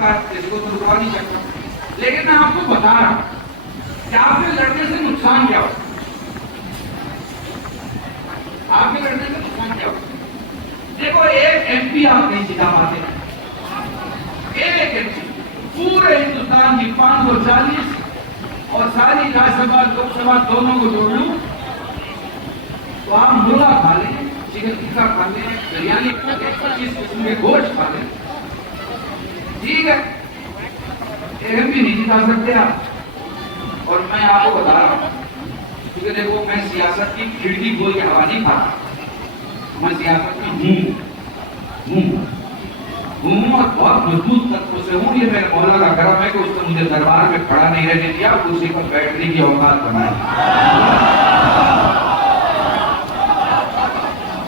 بات کا اس کو تو رکا نہیں سکتا، لیکن میں آپ کو بتا رہا ہوں کہ آپ کے لڑنے سے نقصان کیا ہو، آپ کے لڑنے سے نقصان کیا ہو۔ دیکھو ایک ایم پی آپ نہیں جتا پاتے، ایک ایم پی پورے ہندوستان کی 540 اور ساری راجیہ سبھا لوک سبھا دونوں کو جوڑ لوں تو آپ مرغا کھا لیں، چکن ٹکا کھا لیں، بریانی کھا لیں، 25 قسم کے گوشت کھا لیں، ٹھیک ہے، ایک بھی نہیں جتا سکتے آپ۔ اور میں آپ کو بتا رہا ہوں کیونکہ دیکھو میں سیاست کی کھڑکی گول کی ہوا نہیں کھاتا، میں سیاست میں ہوں اور بہت مضبوط طبقوں سے ہوں۔ یہ میرے مولا کا کرم ہے کہ اس نے مجھے دربار میں کھڑا نہیں رہنے دیا، کرسی پر بیٹھنے کی اوقات بنائی۔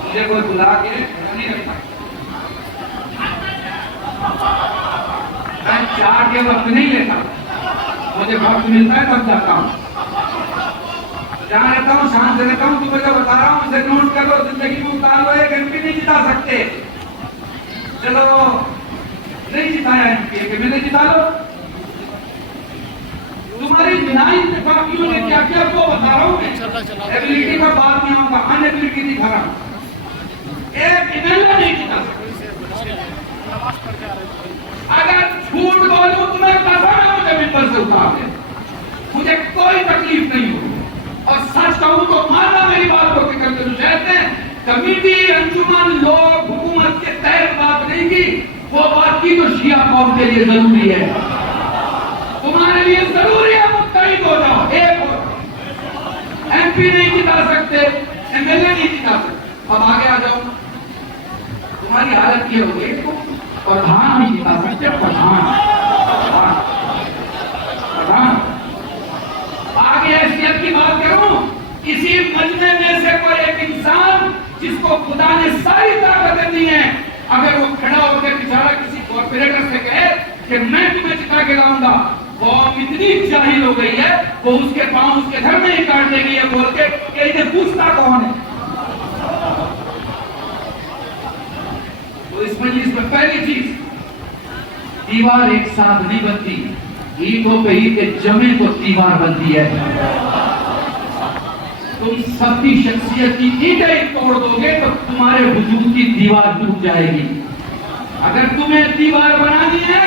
مجھے کوئی بلا کے نہیں رکھتا، میں چار کے وقت نہیں لیتا، مجھے وقت ملتا ہے تب جاتا ہوں، جہاں رہتا ہوں شان سے رہتا ہوں۔ تمہیں جو بتا رہا ہوں اسے نوٹ کر لو، زندگی میں اتار لو، ایک ایم پی نہیں جتا سکتے۔ چلو نہیں جتایا ایم پی کے میں نے جتا لو، تمہاری جنائی اتفاقیوں نے کیا کیا وہ بتا رہا ہوں میں، ایبلٹی کا بات نہیں ہوگا، ان ایبلٹی دکھا رہا ہوں۔ ایک ایمایلے نہیں جتا سکتے، اگر جھوٹ بولوں تمہیں پتا نہ مجھے ممبر سے اتار دے، مجھے کوئی تکلیف نہیں ہوگی، اور سچ کہوں تو ماننا میری بات کو فکر کرو۔ کہتے ہیں کمیٹی انجمن لوگ حکومت کے تحت بات نہیں کی، وہ بات کی تو شیعہ قوم کے لیے ضروری ہے، تمہارے لیے ضروری ہے متحد ہو جاؤ، ایک ہو۔ ایم پی نہیں جتا سکتے، ایم ایل اے نہیں جتا سکتے۔ اب آگے آ جاؤ، تمہاری حالت یہ ہوگی پردھان نہیں جتا سکتے، پردھان آگے حیثیت کی بات کروں، اسی مجمع میں سے کوئی ایک انسان جس کو خدا نے ساری طاقتیں دی ہیں، اگر وہ کھڑا ہو کے بیچارہ کسی کارپوریٹر سے کہے کہ میں تمہیں جتا کے لاؤں گا، قوم اتنی جاہل ہو گئی ہے وہ اس کے پاؤں اس کے گھر میں ہی کاٹ دے گی ہے بول کے کہ انہیں پوچھتا کون ہے۔ تو اس مجلس میں پہلی چیز، دیوار ایک ساتھ نہیں بنتی، اینٹوں پہ اینٹیں جمے تو دیوار بنتی ہے۔ تم سب کی شخصیت کی اینٹیں توڑ دو گے تو تمہارے وجود کی دیوار ٹوٹ جائے گی۔ اگر تمہیں دیوار بنانی ہے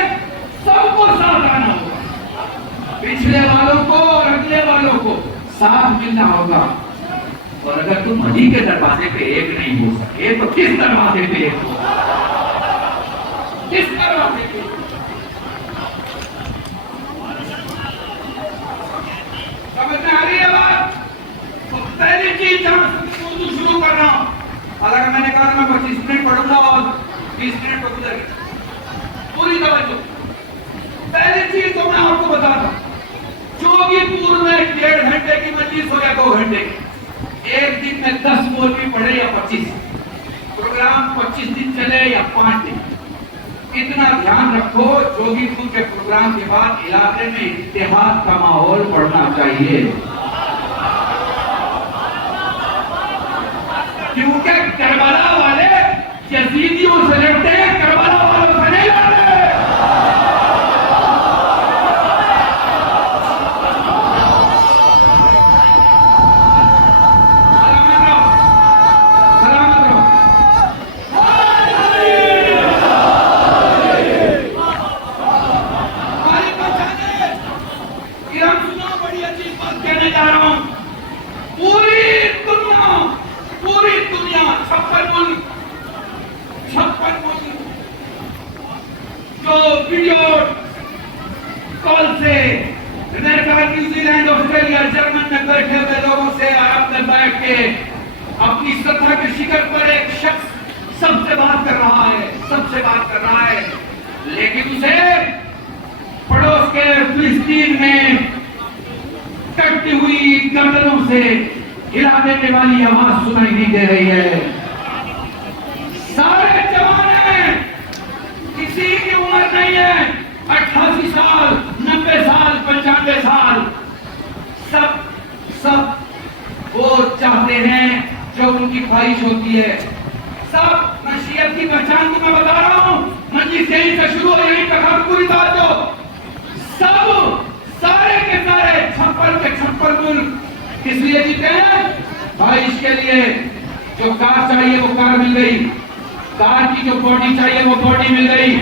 سب کو ساتھ آنا ہوگا، پچھلے والوں کو اور اگلے والوں کو ساتھ ملنا ہوگا۔ اور اگر تم علی کے دروازے پہ ایک نہیں ہو سکے تو کس دروازے پہ ایک ہو، کس دروازے پہ؟ سمجھ میں آ رہی ہے بات؟ تو پہلی چیز جہاں سے اردو شروع کر رہا ہوں، حالانکہ میں نے کہا میں 25 منٹ پڑھوں گا اور 20 منٹ تو گزر گئے، پوری توجہ۔ پہلی چیز تو میں آپ کو بتا دوں، جوگی پور میں 1.5 گھنٹے کی مجلس ہو یا 2 گھنٹے کی، ایک دن میں 10 مولوی پڑھے یا 25، پروگرام 25 دن چلے یا 5 دن، اتنا دھیان رکھو جوگی پور کے پروگرام کے بعد علاقے میں اتحاد کا ماحول بڑھنا چاہیے، کیونکہ کربلا والے یزیدیوں سے لڑتے ہیں، کربلا والوں سے نہیں لڑتے۔ جرمن میں بیٹھے ہوئے لوگوں سے عرب میں بیٹھ کے اپنی سطح کے شکر پر ایک شخص سب سے بات کر رہا ہے، لیکن اسے پڑوس کے فلسطین میں کٹتی ہوئی گردنوں سے ہلا دینے والی آواز سنائی نہیں دے رہی ہے۔ سارے جوان ہیں، کسی کی عمر نہیں ہے، 88 سال، 90 سال، 95 سال، سب وہ چاہتے ہیں جو ان کی خواہش ہوتی ہے۔ سب نشیت کی پہچان کو میں بتا رہا ہوں، مجلس یہیں سے شروع ہو، یہیں تک ہم پوری پر ملک کس لیے جیتے ہیں؟ خواہش کے لیے. جو کار چاہیے وہ کار مل گئی, کار کی جو باڈی چاہیے وہ باڈی مل گئی,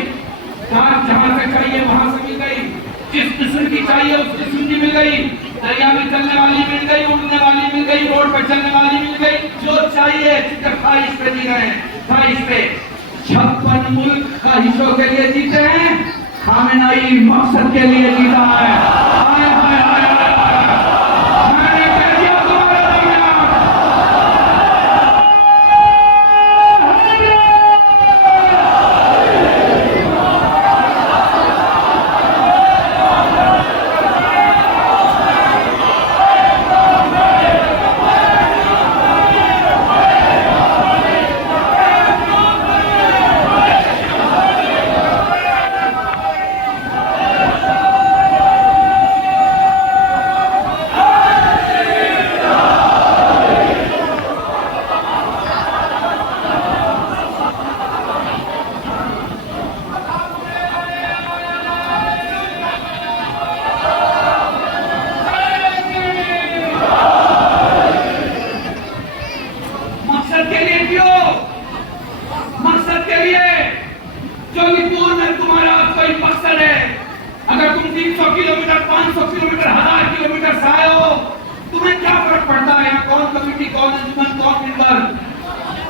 کار جہاں سے چاہیے وہاں سے مل گئی, جس قسم کی چاہیے اس قسم کی مل گئی, دریا میں چلنے والی مل گئی, اڑنے والی مل گئی, روڈ پہ چلنے والی مل گئی, جو چاہیے. خواہش پہ جی رہے ہیں, خواہش پہ. 56 ملک خواہشوں کے لیے جیتے ہیں, خامنہئی مقصد کے لیے جیتا ہے.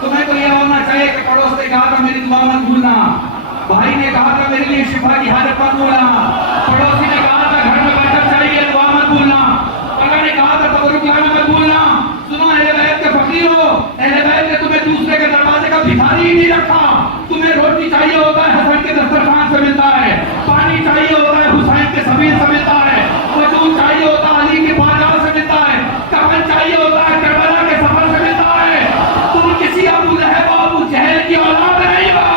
تمہیں تو یہ ہونا چاہیے کہ پڑوس نے کہا تھا میری دعا مت بھولنا, بھائی نے کہا تھا میرے لیے شفا کی حاجت مت بھولنا, پڑوسی نے کہا تھا گھر میں برکت چاہیے دعا مت بھولنا, اللہ نے کہا تھا تبرک لانا مت بھولنا. سنو اہل بیت کے فقیرو, اہل بیت نے تمہیں دوسرے کے دروازے کا بھکاری ہی نہیں رکھا. تمہیں روٹی چاہیے ہوتا ہے حسن کے دسترخوان سے ملتا ہے, پانی چاہیے ہوتا ہے حسین کے سبیل سے ملتا ہے, وضو چاہیے ہوتا ہے علی کے بارگاہ سے ملتا ہے, کفن چاہیے ہوتا ہے کربلا کے سفر سے ملتا ہے. تم کسی ابو لہب و ابو جہل کی اولاد نہیں ہو.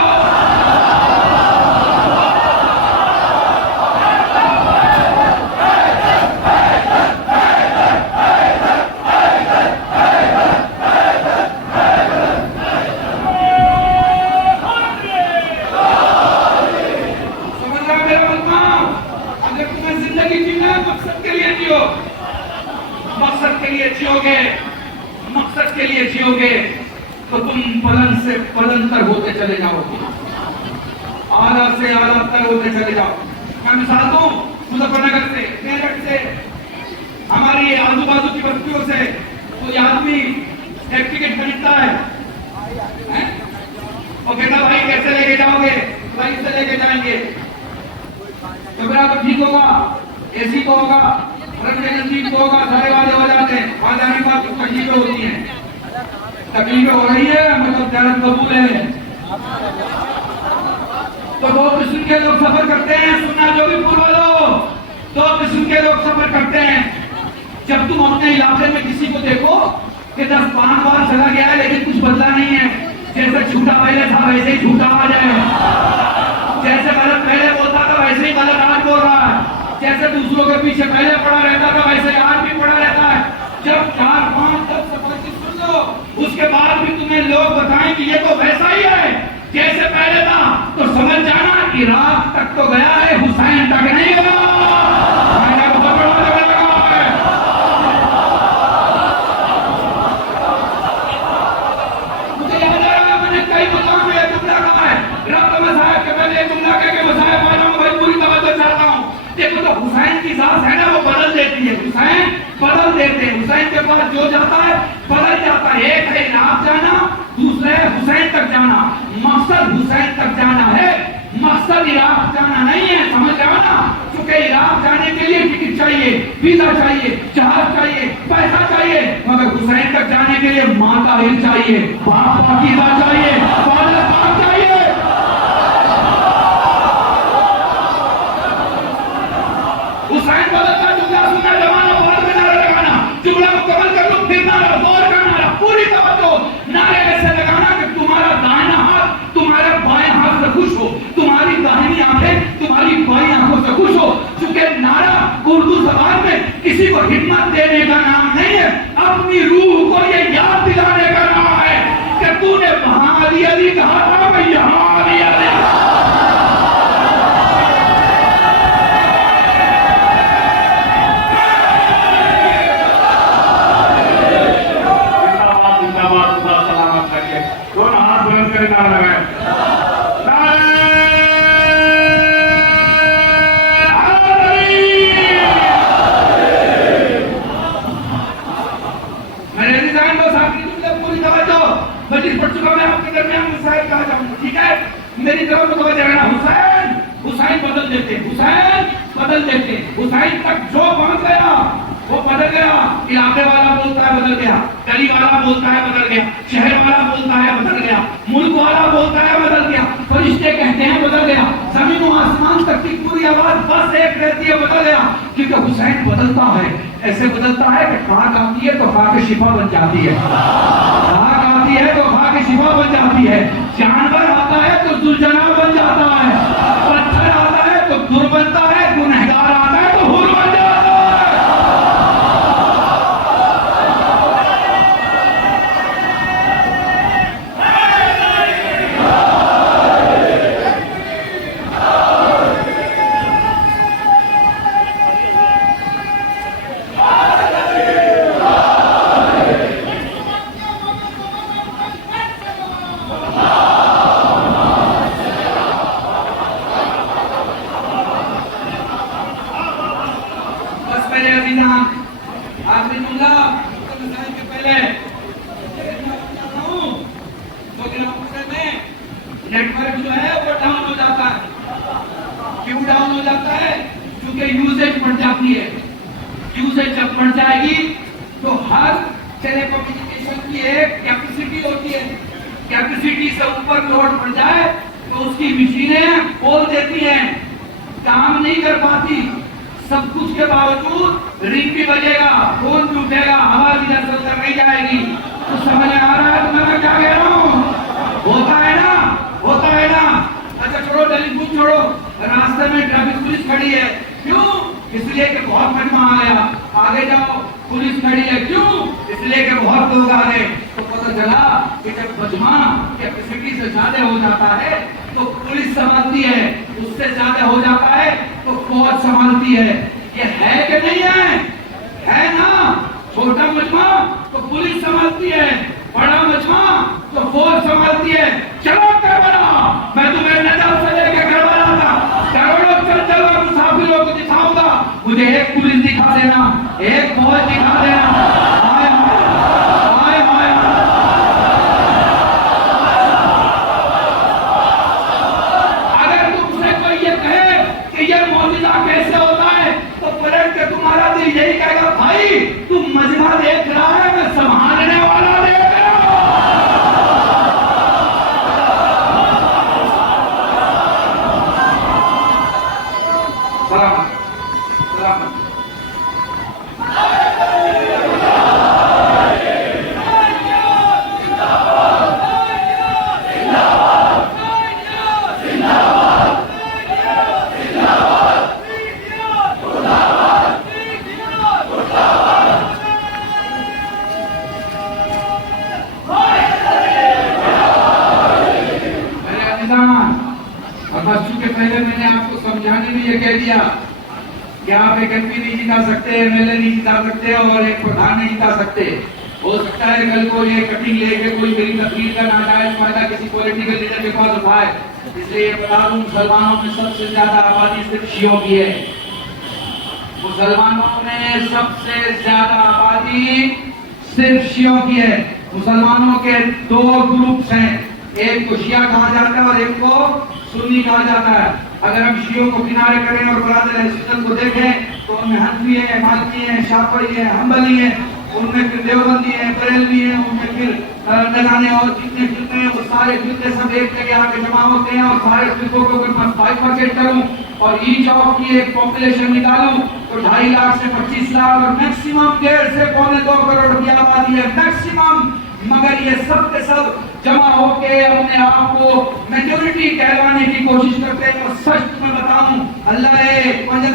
مقصد کے لیے جیو گے تو تم بلند سے بلند تر ہوتے چلے جاؤ گے, اعلیٰ سے اعلیٰ تر ہوتے چلے جاؤ. میں مثال دوں, مظفر نگر سے, میرٹھ سے, ہماری آزو بازو کی بستیوں سے کوئی آدمی ایک ٹکٹ خریدتا ہے, وہ کہتا بھائی کیسے لے کے جاؤ گے؟ بھائی سے لے کے جائیں گے. کمرہ تو ٹھیک ہوگا, اے سی تو ہوگا, نزدیک تو ہوگا, سارے والے ہو جاتے ہیں. وہاں جانے کے بعد کچھ تکلیفیں ہوتی ہیں, تکلیفیں ہو رہی ہے مطلب زیارت قبول ہے. تو دو قسم کے لوگ سفر کرتے ہیں, سننا جو بھی پور والو, دو قسم کے لوگ سفر کرتے ہیں. جب تم اپنے علاقے میں کسی کو دیکھو کہ 10-5 بار چلا گیا ہے لیکن کچھ بدلا نہیں ہے, جیسے جھوٹا پہلے تھا ویسے ہی جھوٹا آ جائے, جیسے غلط پہلے بولتا تھا ویسے ہی غلط آج بول رہا ہے, جیسے دوسروں کے پیچھے پہلے پڑا رہتا تھا ویسے آج بھی پڑا رہتا ہے. جب 4-5 سفر کی سن لو اس کے بعد بھی تمہیں لوگ بتائیں کہ یہ تو ویسا ہی ہے جیسے پہلے تھا, تو سمجھ جانا عراق تک تو گیا ہے, حسین تک نہیں گیا. بہت بڑا جگہ لگا ہے. مجھے یاد آ رہا ہے میں نے کئی مقام میں یہ جملہ کہا ہے, رب مذاہب کے پہلے یہ جملہ کہہ کے مذاہب والا میں بھائی پوری توجہ چاہتا ہوں. دیکھو تو حسین کی ذات ہے نا وہ بدل دیتی ہے, حسین بدل دیتے ہیں, حسین کے پاس جو جاتا ہے بدل جاتا ہے. ایک ہے عراق جانا, دوسرا ہے حسین تک جانا. مقصد حسین تک جانا ہے, مقصد عراق جانا نہیں ہے, سمجھ جانا. کیونکہ عراق جانے کے لیے ٹکٹ چاہیے, ویزا چاہیے, جہاز چاہیے, پیسہ چاہیے, مگر حسین تک جانے کے لیے ماں کا علم چاہیے, باپ پاکیزہ چاہیے, فادر پاک چاہیے. حسین بدلتا جملہ سننا, جوانوں بعد میں نعرہ لگانا, جملہ مکمل کر لو پھر نعرہ, غور کا نعرہ, پوری توجہ. نعرے ایسے لگانا کہ تمہارا دائنا ہاتھ تمہارے بائیں ہاتھ سے خوش ہو, تمہاری داہنی آنکھیں تمہاری بائیں آنکھوں سے خوش ہو. چونکہ نعرہ اردو زبان میں کسی کو ہمت دینے کا نام نہیں ہے, اپنی روح کو یہ یاد دلانے کا نام ہے کہ تو نے وہاں علی علی کہا تھا, میں یہاں علی علی. دیتے، حسین بدل دیتے، حسین تک جو پہنچ گیا وہ بدل گیا. علاقے والا بولتا ہے بدل گیا، گلی والا بولتا ہے بدل گیا، شہر والا بولتا ہے بدل گیا، ملک والا بولتا ہے بدل گیا، فرشتے کہتے ہیں بدل گیا، زمین و آسمان تک کی پوری آواز بس ایک رہتی ہے بدل گیا. کیونکہ حسین بدلتا ہے، ایسے بدلتا ہے کہ خاک آتی ہے تو خاک شفا بن جاتی ہے، خاک آتی ہے تو خاک شفا بن جاتی ہے، جانور آتا ہے تو ذوالجلال بن جاتا ہے، پتھر آتا ہے تو در بنتا ہے، گنہگار آتا ہے تو حور بن جاتا ہے. نیٹورک جو ہے وہ ڈاؤن ہو جاتا ہے. کیوں ڈاؤن ہو جاتا ہے؟ کیونکہ یوزیج بڑھ جاتی ہے. یوزیج جب بڑھ جائے گی تو ہر ٹیلی کمیونیکیشن کی ایک کیپیسٹی ہوتی ہے. کیپیسٹی سے اوپر لوڈ بڑھ جائے تو اس کی مشینیں کھول دیتی ہیں، کام نہیں کر پاتی. سب کچھ کے باوجود رنگ بھی بجے گا، فون بھی اٹھے گا، ہوا بھی دراصل کر نہیں جائے گی. تو سمجھ آ رہا ہے تو میں کیا کہہ رہا ہوں؟ ہوتا ہے نا، ہوتا ہے نا. اچھا چھوڑو ٹیلی فون چھوڑو، راستے میں ٹریفک پولیس کھڑی ہے، کیوں؟ اس لیے کہ بہت مجمع آ گیا. آگے جاؤ، پولیس کھڑی ہے، کیوں؟ اس لیے کہ بہت لوگ آ گئے. تو پتہ چلا کہ جب مجمع کیپیسٹی سے زیادہ ہو جاتا ہے تو پولیس سنبھالتی ہے، اس سے زیادہ ہو جاتا ہے تو فوج سنبھالتی ہے. یہ ہے کہ نہیں ہے؟ ہے نا. چھوٹا مجمع تو پولیس سنبھالتی ہے، بڑا مجمع تو فوج سنبھالتی ہے. چلو کربلا، میں تمہیں نجف سے لے کے کربلا تھا کروڑوں چلتے ہوئے مسافروں کو دکھاؤں گا. مجھے ایک پولیس دکھا دینا، ایک فوج دکھا دینا. آئے آئے آئے آئے. اگر تم سے کوئی یہ کہے کہ یہ معجزہ کیسے ہوتا ہے تو پلٹ کے تمہارا دل یہی کہے گا بھائی تم مجمع دیکھ رہا ہے، میں سنبھالنے والا دیکھ رہا ہوں. پہلے میں نے آپ کو سمجھانے میں یہ کہہ دیا کہ آپ ایک ایم پی نہیں جتا سکتے، ایم ایل اے نہیں جتا سکتے اور ایک پردھان نہیں جتا سکتے. ہو سکتا ہے کل کو یہ کٹنگ لے کے کوئی میری تقریر کا ناجائز فائدہ کسی پولیٹیکل لیڈر کے پاس اٹھائے. اس لیے یہ بتا دوں مسلمانوں میں سب سے زیادہ آبادی صرف شیعوں کی ہے. مسلمانوں میں سب سے زیادہ آبادی صرف شیعوں کی ہے. مسلمانوں کے دو گروپس ہیں، ایک کو شیعہ کہا جاتا ہے اور ایک کو سنی کہا جاتا ہے. اگر ہم شیعوں کو کنارے کریں اور برادر اہل سنت کو دیکھیں تو ان میں حنفی ہیں، مالکی ہیں، شافعی ہیں، حنبلی ہیں، ان میں پھر دیوبندی ہیں، بریلوی ہیں، ان میں پھر نگانے اور جتنے فرقے ہیں وہ سارے فرقے سب ایک جگہ آ کے جمع ہوتے ہیں. اور سارے فرقوں کو اگر میں بائیفرکیٹ کروں اور ایچ آف کی ایک پاپولیشن نکالوں تو 2.5 لاکھ سے 25 لاکھ اور میکسیمم 1.5 سے 2.25 کروڑ کی آبادی ہے میکسیمم. مگر یہ سب کے سب جمع ہو کے اپنے آپ کو میجورٹی کہلانے کی کوشش کرتے ہیں. اور سچ تمہیں بتاؤں، اللہ 5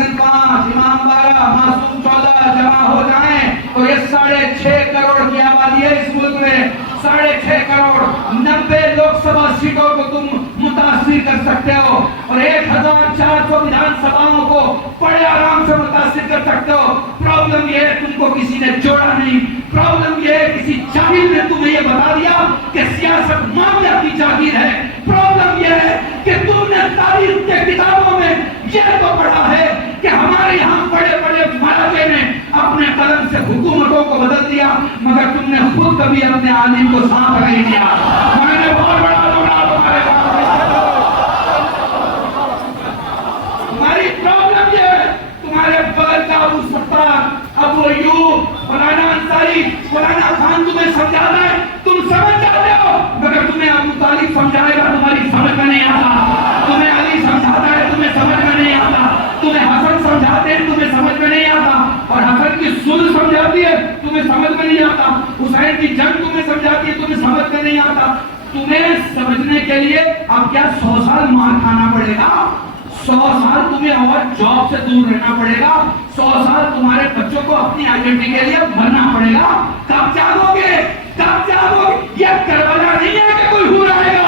امام 12 معصوم 14 جمع ہو جائیں تو یہ 6.5 کروڑ کی آبادی ہے اس ملک میں. 6.5 کروڑ 90 لوک سبھا سیٹوں کو تم متاثر کر سکتے ہو اور 1400 ودھان سبھاؤں کو بڑے آرام سے متاثر کر سکتے ہو. پرابلم یہ ہے تم کو کسی نے جوڑا نہیں. پرابلم یہ ہے کسی جاہل نے تمہیں یہ بتا دیا کہ سیاست مافیا کی جاگیر ہے. پرابلم یہ ہے کہ تم نے تاریخ کے کتابوں میں یہ تو پڑھا ہے کہ ہمارے یہاں بڑے بڑے مہاراجے نے اپنے قلم سے حکومتوں کو بدل دیا، مگر تم نے خود کبھی اپنے عالم کو سانپ نہیں دیا. میں نے بہت بڑا جملہ تمہارے سامنے بات ابو ایوب مولانا انصاری مولانا خان تمہیں سمجھانا ہے تم سمجھ جاتے ہو مگر تمہیں ابو طالب سمجھائے گا تمہاری سمجھ میں نہیں آتا تمہیں علی سمجھاتا ہے تمہیں سمجھ میں نہیں آتا تمہیں حسن سمجھاتے ہیں تمہیں سمجھ میں نہیں آتا اور حسن کی سلح سمجھاتی ہے تمہیں سمجھ میں نہیں آتا حسین کی جنگ تمہیں سمجھاتی ہے تمہیں سمجھ میں نہیں آتا تمہیں سمجھنے کے لیے اب کیا 100 سال مار کھانا پڑے گا 100 سال تمہیں اور جاب سے دور رہنا پڑے گا 100 سال تمہارے بچوں کو اپنی آئیڈینٹی کے لیے بھرنا پڑے گا کب جاگو گے یہ کربلا نہیں ہے کہ کوئی ہو رہے گا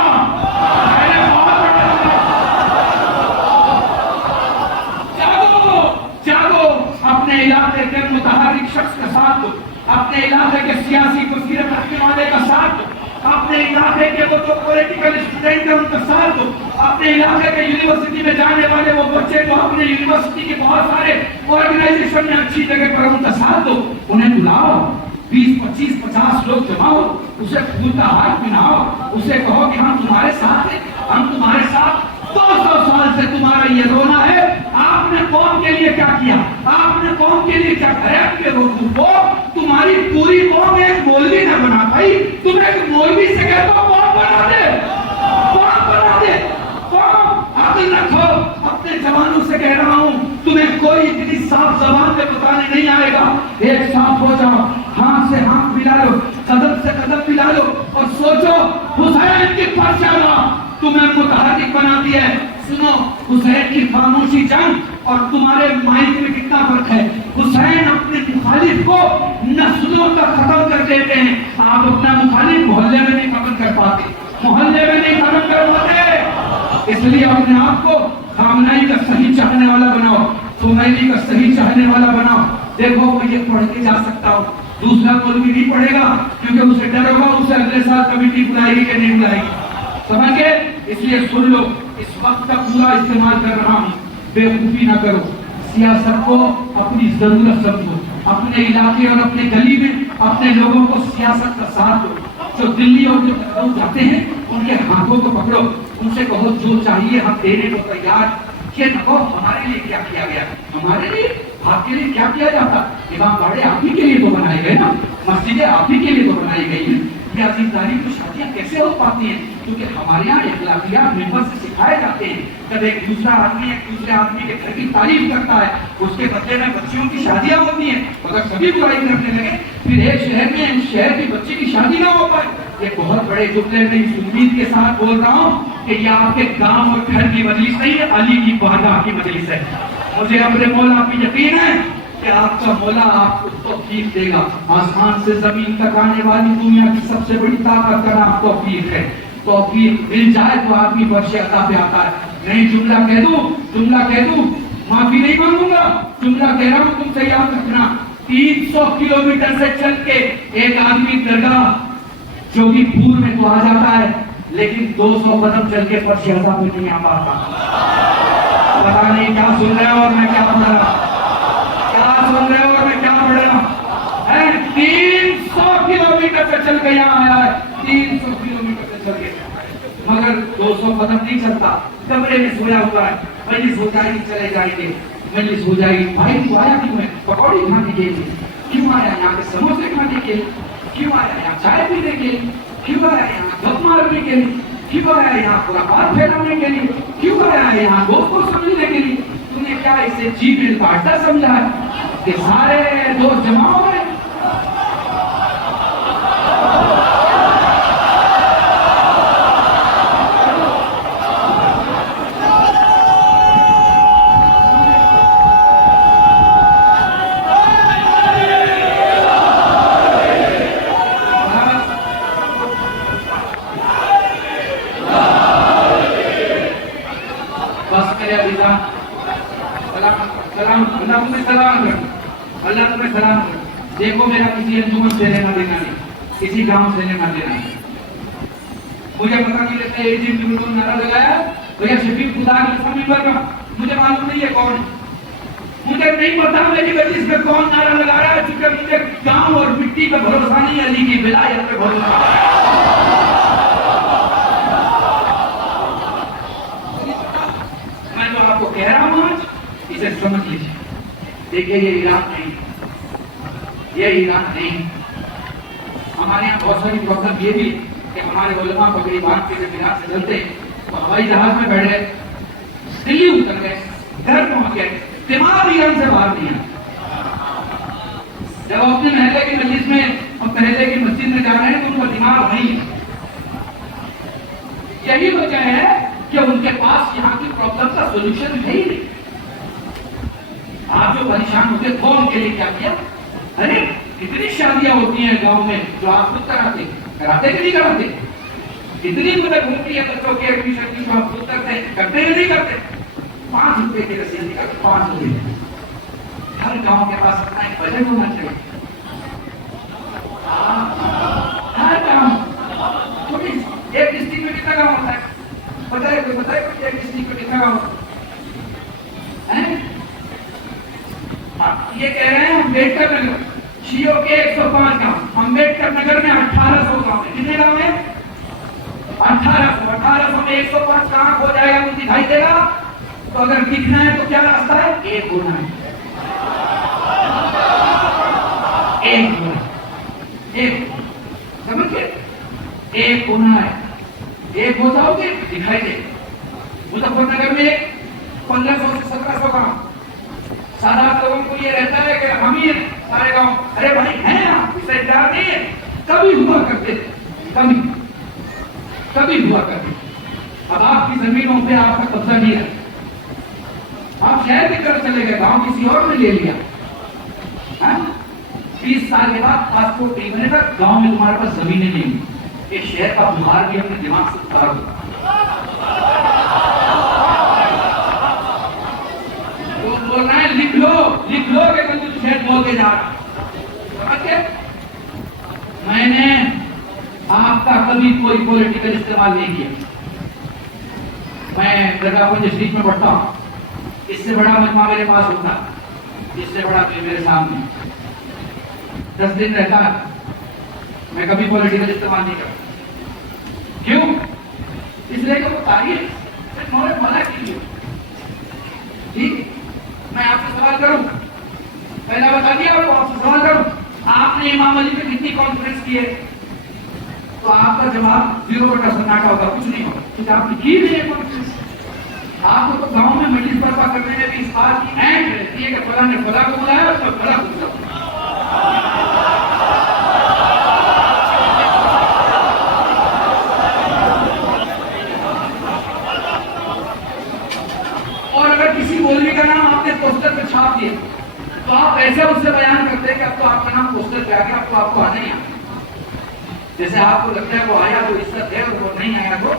جاگو اپنے علاقے کے متحرک شخص کا ساتھ دو اپنے علاقے کے سیاسی بصیرت رکھنے والے کا ساتھ دو اپنے علاقے کے وہ جو پولیٹیکل اسٹوڈنٹ ہیں ان کا ساتھ دو اپنے علاقے کے یونیورسٹی میں جانے والے وہ بچے جو اپنے یونیورسٹی کے بہت سارے آرگنائزیشن میں اچھی جگہ پر ان کا ساتھ دو انہیں بلاؤ 20 25 50 لوگ جماؤ اسے پھول کا ہار پہناؤ اسے کہو کہ ہم تمہارے ساتھ ہیں ہم تمہارے ساتھ 200 سال سے تمہارا یہ رونا ہے آپ نے قوم کے لیے کیا کیا آپ نے قوم کے لیے کیا کرے آپ کے روزوں کو تمہاری پوری قوم ایک مولوی نہ بنا پائی تم ایک مولوی سے کہتے ہو قوم بنا دے قوم عقل رکھو اپنے جوانوں سے کہہ رہا ہوں تمہیں کوئی اتنی صاف زبان میں بتانے نہیں آئے گا ایک صاف ہو جاؤ ہاتھ سے ہاتھ ملا لو قدم سے قدم ملا لو اور سوچو حسین کی پرچہ تمہیں متحرک بناتی ہے سنو حسین کی خاموشی جنگ اور تمہارے مائنڈ میں کتنا فرق ہے حسین اپنے مخالف کو نسلوں تک ختم کر دیتے ہیں آپ اپنا مخالف محلے میں نہیں ختم کر پاتے محلے میں نہیں ختم کر پاتے اس لیے اپنے آپ کو خامنائی کا صحیح چاہنے والا بناؤ خمینی کا صحیح چاہنے والا بناؤ دیکھو میں یہ پڑھ کے جا سکتا ہوں دوسرا مولوی نہیں پڑھے گا کیونکہ اسے ڈر ہوگا اسے اگلے سال کمیٹی بلائے گی کہ نہیں بلائے گی سمجھ گئے اس لیے سن لو اس وقت کا پورا استعمال کر رہا ہوں بے وقوفی نہ کرو سیاست کو اپنی ضرورت سمجھو اپنے علاقے اور اپنے گلی میں اپنے لوگوں کو سیاست کا ساتھ دو جو دلی اور جو لکھنؤ جاتے ہیں ان کے ہاتھوں کو پکڑو ان سے کہو جو چاہیے ہم دینے کو تیار یہ نہ کہو ہمارے لیے کیا کیا گیا ہمارے لیے آپ کے لیے کیا کیا جاتا امام باڑے آپ ہی کے لیے تو بنائے گئے نا مسجدیں آپ ہی کے لیے تو بنائی گئی ہیں یہ عزیزداری کی شادیاں کیسے ہو پاتی ہیں کیونکہ ہمارے یہاں اخلاقیات ممبر سے سکھائے جاتے ہیں جب ایک دوسرا آدمی ایک دوسرے آدمی کے گھر کی تعریف کرتا ہے اس کے بدلے میں بچیوں کی شادیاں ہوتی ہیں اگر سبھی برائی کرنے لگے پھر ایک شہر میں شہر کی بچی کی شادی نہ ہو پائے یہ بہت بڑے جملے میں اس امید کے ساتھ بول رہا ہوں کہ یہ آپ کے گاؤں اور گھر کی مجلس نہیں ہے علی کی بارگاہ کی مجلس ہے مجھے اپنے مولا پہ یقین ہے کہ آپ کا مولا آپ کو توفیق دے گا آسمان سے زمین تک آنے والی دنیا کی سب سے بڑی طاقت کا نام توفیق ہے توفیق مل جائے تو آدمی فرش عطا پہ آتا ہے نہیں جملہ کہہ دوں معافی نہیں مانگوں گا جملہ کہہ رہا ہوں تم سے یاد رکھنا 300 کلومیٹر سے چل کے ایک آدمی درگاہ جوگی پور میں تو آ جاتا ہے لیکن 200 قدم چل کے فرش عطا پہ نہیں آ پاتا پتا نہیں کیا سن رہے ہو اور میں کیا پڑھ رہا سن رہے ہو اور میں کیا پڑھ رہا ہے 300 کلومیٹر سے چل کے یہاں آیا ہے 300 کلومیٹر سے چل کے مگر 200 قدم نہیں چلتا کمرے میں سویا ہوا ہے مجلس ہو جائے گی چلے جائیں گے مجلس ہو جائے گی بھائی تو آیا کیوں ہے پکوڑی کھانے کے لیے کیوں آیا یہاں کے سموسے کھانے کے لیے کیوں آیا یہاں چائے پینے کے لیے کیوں آیا یہاں گپ مارنے کے لیے کیوں آیا یہاں خرافات پھیلانے کے لیے کیوں آیا یہاں دوست کو سمجھنے کے لیے تم نے کیا اسے جی بل کاٹا سمجھا ہے کہ سارے دوست جمع ہو گئے اللہ تمہیں سلام کر دیکھو میرا کسی انجمن سے لینا دینا نہیں کسی گاؤں سے لینا دینا نہیں مجھے پتا نہیں لگتا ایک دن تم نے نعرہ لگایا بھیا شفیق خدا کی قسم پر مجھے معلوم نہیں ہے کون مجھے نہیں پتا میری مجلس میں کون نعرہ لگا رہا ہے کیونکہ مجھے گاؤں اور مٹی کا بھروسہ نہیں ہے علی کی ولایت پہ بھروسہ میں جو آپ کو کہہ رہا ہوں آج اسے سمجھ لیجیے دیکھیے یہ عراق نہیں، یہ عراق نہیں. ہمارے یہاں بہت ساری پرابلم یہ بھی کہ ہمارے علماء پگڑی باندھ کے جب عراق سے چلتے تو ہوائی جہاز میں بیٹھے، دلی اتر گئے، گھر پہنچ گئے، دماغ ایران سے باہر نہیں آیا. جب اپنے محلے کی مجلس میں اور محلے کی مسجد میں جا رہے ہیں تو ان کا دماغ نہیں ہے. یہی وجہ ہے کہ ان کے پاس یہاں کی پرابلم کا سولوشن ہے ہی نہیں. آپ جو پریشان ہوتے تھے ان کے لیے کیا کیا؟ ارے کتنی شادیاں ہوتی ہیں گاؤں میں جو آپ خود کراتے کہ نہیں کراتے؟ کتنی مدد ہوتی ہے بچوں کے ایڈمیشن کی جو آپ خود کرتے نہیں کرتے؟ 5 روپے کی رسید نکالتے، 5 روپے. ہر گاؤں کے پاس اپنا ایک بجٹ ہونا چاہیے. ہر گاؤں ایک ڈسٹرکٹ میں کتنا گاؤں ہوتا ہے بتائے ایک ڈسٹرکٹ میں کتنا گاؤں ہوتا ہے؟ یہ کہہ رہے ہیں امبیڈکر نگر شیو کے 105 گاؤں، امبیڈکر نگر میں 1800 گاؤں ہیں. کتنے گاؤں ہیں؟ 1800 میں 105 کہاں ہو جائے گا؟ مجھے دکھائی دے گا. تو اگر دکھنا ہے تو کیا راستہ ہے؟ ایک ہونا ہے. ایک سمجھے، ایک ہونا ہے. ایک ہو جاؤ گے دکھائی دے. مظفر نگر میں 1500 سے 1700 گاؤں. سادات لوگوں کو یہ رہتا ہے کہ ہم ہی سارے گاؤں. ارے بھائی ہیں آپ اس سے انتظار نہیں ہے. کبھی ہوا کرتے تھے، کبھی ہوا کرتے. اب آپ کی زمینوں پہ آپ کا قبضہ نہیں ہے. آپ شہر کی طرف چلے گئے، گاؤں کسی اور نے لے لیا. 20 سال کے بعد پاسپورٹ نہیں بنے گا، گاؤں میں تمہارے پاس زمینیں نہیں. ایک شہر کا بخار بھی اپنے دماغ سے اتار دو. وہ بول رہا ہے لکھ لو کہ تم شہر بول کے جا رہا. میں نے آپ کا کبھی کوئی پولیٹیکل استعمال نہیں کیا. میں درگاپور ڈسٹرکٹ میں پڑھتا ہوں. اس سے بڑا مجمع میرے پاس ہوتا، اس سے بڑا میرے سامنے 10 دن رہتا. میں کبھی پولیٹیکل استعمال نہیں کرتا. کیوں؟ اس لیے کہ وہ تاریخ منع کیجیے. ٹھیک، میں آپ سے سوال کروں، پہلا بتا دیا آپ سے سوال کروں، آپ نے امام علی پہ کتنی کانفرنس کی ہے؟ تو آپ کا جواب 0 سناٹا ہوگا، کچھ نہیں ہوگا، کیونکہ آپ نے کی نہیں ہے کانفرنس. آپ کو تو گاؤں میں مجلس برپا کرنے میں بھی اس بات کی اہم رہتی ہے کہ فلاں نے فلاں کو بلایا اور فلاں کو بلایا. اور اگر کسی مولوی کا نام آپ نے پوسٹر پہ چھاپ دیا تو آپ ایسے اس سے بیان کرتے ہیں کہ اب تو آپ کا نام پوسٹر پہ آ گیا، اب تو آپ کو آنا ہی آنا. جیسے آپ کو لگتا ہے وہ آیا وہ عزت ہے اور وہ نہیں آیا وہ.